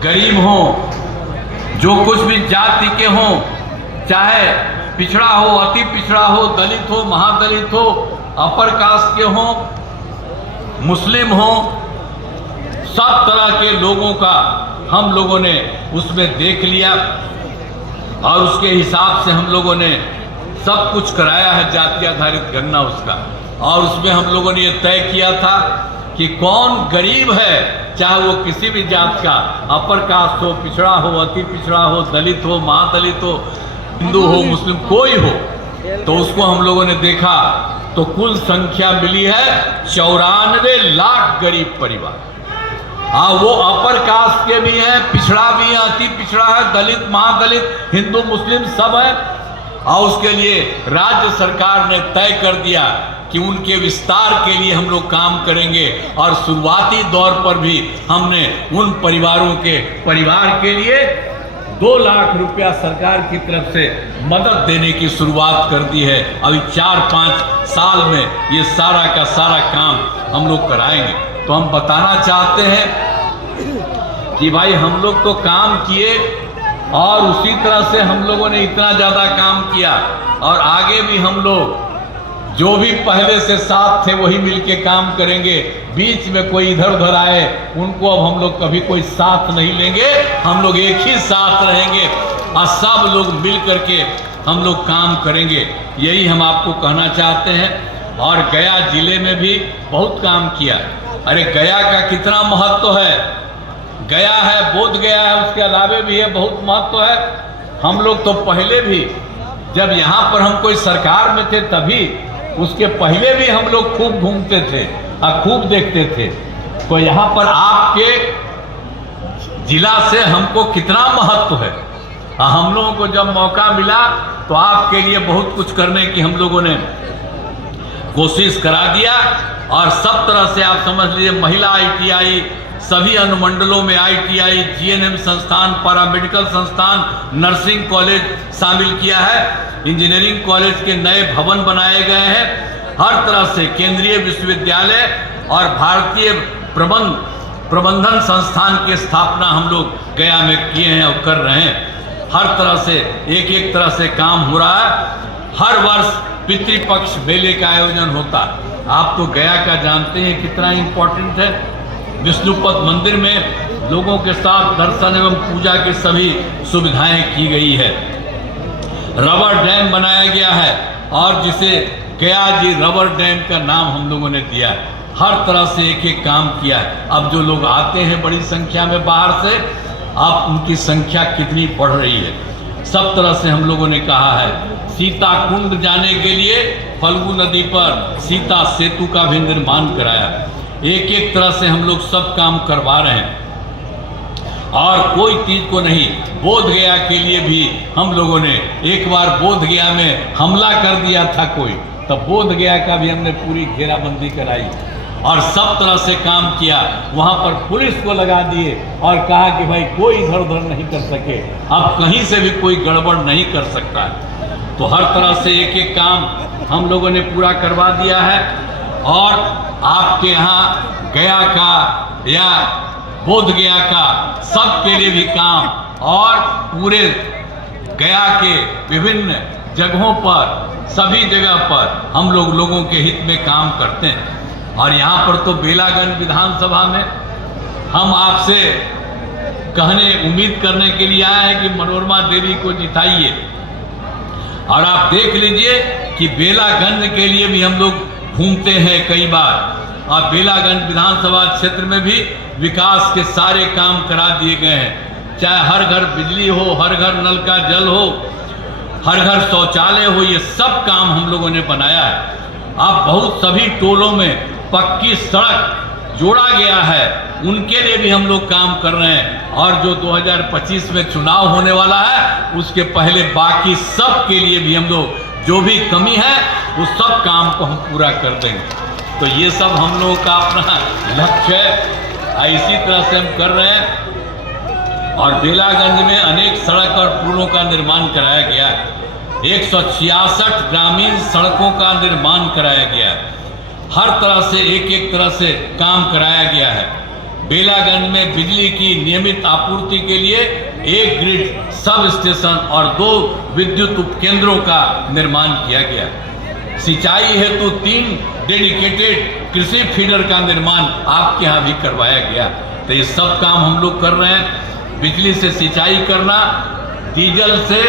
गरीब हों, जो कुछ भी जाति के हों, चाहे पिछड़ा हो, अति पिछड़ा हो, दलित हो, महादलित हो, अपर कास्ट के हों, मुस्लिम हों, सब तरह के लोगों का हम लोगों ने उसमें देख लिया और उसके हिसाब से हम लोगों ने सब कुछ कराया है, जाति आधारित गणना उसका। और उसमें हम लोगों ने ये तय किया था कि कौन गरीब है, चाहे वो किसी भी जात का, अपर कास्ट हो, पिछड़ा हो, अति पिछड़ा हो, दलित हो, महादलित हो, हिंदू हो, मुस्लिम, कोई हो, तो उसको हम लोगों ने देखा तो कुल संख्या मिली है 94 लाख गरीब परिवार। हाँ, वो अपर कास्ट के भी हैं, पिछड़ा भी है, अति पिछड़ा है, दलित, महादलित, हिंदू, मुस्लिम सब है। और उसके लिए राज्य सरकार ने तय कर दिया कि उनके विस्तार के लिए हम लोग काम करेंगे और शुरुआती दौर पर भी हमने उन परिवारों के परिवार के लिए 2 लाख रुपया सरकार की तरफ से मदद देने की शुरुआत कर दी है। अभी 4-5 साल में ये सारा का सारा काम हम लोग कराएंगे। तो हम बताना चाहते हैं कि भाई हम लोग तो काम किए और उसी तरह से हम लोगों ने इतना ज़्यादा काम किया और आगे भी हम लोग जो भी पहले से साथ थे वही मिलके काम करेंगे। बीच में कोई इधर उधर आए उनको अब हम लोग कभी कोई साथ नहीं लेंगे, हम लोग एक ही साथ रहेंगे और सब लोग मिल करके हम लोग काम करेंगे। यही हम आपको कहना चाहते हैं। और गया जिले में भी बहुत काम किया। अरे गया का कितना महत्व है, गया है, बोध गया है, उसके अलावे भी है, बहुत महत्व है। हम लोग तो पहले भी जब यहाँ पर हम कोई सरकार में थे तभी, उसके पहले भी हम लोग खूब घूमते थे और खूब देखते थे। तो यहाँ पर आपके जिला से हमको कितना महत्व है। हम लोगों को जब मौका मिला तो आपके लिए बहुत कुछ करने की हम लोगों ने कोशिश करा दिया। और सब तरह से आप समझ लीजिए, महिला ITI, सभी अनुमंडलों में ITI, GNM संस्थान, पैरामेडिकल संस्थान, नर्सिंग कॉलेज शामिल किया है। इंजीनियरिंग कॉलेज के नए भवन बनाए गए हैं। हर तरह से केंद्रीय विश्वविद्यालय और भारतीय प्रबंधन संस्थान की स्थापना हम लोग गया में किए हैं और कर रहे हैं। हर तरह से एक एक तरह से काम हो रहा है। हर वर्ष पितृपक्ष मेले का आयोजन होता है। आप तो गया का जानते हैं कितना इम्पोर्टेंट है। विष्णुपद मंदिर में लोगों के साथ दर्शन एवं पूजा की सभी सुविधाएं की गई है। रबर डैम बनाया गया है और जिसे गया जी रबर डैम का नाम हम लोगों ने दिया है। हर तरह से एक एक काम किया है। अब जो लोग आते हैं बड़ी संख्या में बाहर से, अब उनकी संख्या कितनी बढ़ रही है। सब तरह से हम लोगों ने कहा है। सीता कुंड जाने के लिए फल्गु नदी पर सीता सेतु का भी निर्माण कराया। एक एक तरह से हम लोग सब काम करवा रहे हैं और कोई चीज को नहीं। बोध गया के लिए भी हम लोगों ने एक बार बोध गया में हमला कर दिया था कोई, तब बोध गया का भी हमने पूरी घेराबंदी कराई और सब तरह से काम किया। वहाँ पर पुलिस को लगा दिए और कहा कि भाई कोई इधर उधर नहीं कर सके, अब कहीं से भी कोई गड़बड़ नहीं कर सकता है। तो हर तरह से एक एक काम हम लोगों ने पूरा करवा दिया है। और आपके यहाँ गया का या बोध गया का सबके लिए भी काम और पूरे गया के विभिन्न जगहों पर, सभी जगह पर हम लोग लोगों के हित में काम करते हैं। और यहाँ पर तो बेलागंज विधानसभा में हम आपसे कहने, उम्मीद करने के लिए आए हैं कि मनोरमा देवी को जिताइए। और आप देख लीजिए कि बेलागंज के लिए भी हम लोग घूमते हैं कई बार और बेलागंज विधानसभा क्षेत्र में भी विकास के सारे काम करा दिए गए हैं। चाहे हर घर बिजली हो, हर घर नल का जल हो, हर घर शौचालय हो, ये सब काम हम लोगों ने बनाया है। अब बहुत सभी टोलों में पक्की सड़क जोड़ा गया है, उनके लिए भी हम लोग काम कर रहे हैं। और जो 2025 में चुनाव होने वाला है उसके पहले बाकी सब के लिए भी हम लोग जो भी कमी है वो सब काम को हम पूरा कर देंगे। तो ये सब हम लोगों का अपना लक्ष्य है, इसी तरह से हम कर रहे हैं। और बेलागंज में अनेक सड़क और पुलों का निर्माण कराया गया है। 166 ग्रामीण सड़कों का निर्माण कराया गया है। हर तरह से एक एक तरह से काम कराया गया है। बेलागंज में बिजली की नियमित आपूर्ति के लिए 1 ग्रिड सब स्टेशन और 2 विद्युत उपकेंद्रों का निर्माण किया गया। सिंचाई हेतु 3 डेडिकेटेड कृषि फीडर का निर्माण आपके यहाँ भी करवाया गया। तो ये सब काम हम लोग कर रहे हैं। बिजली से सिंचाई करना, डीजल से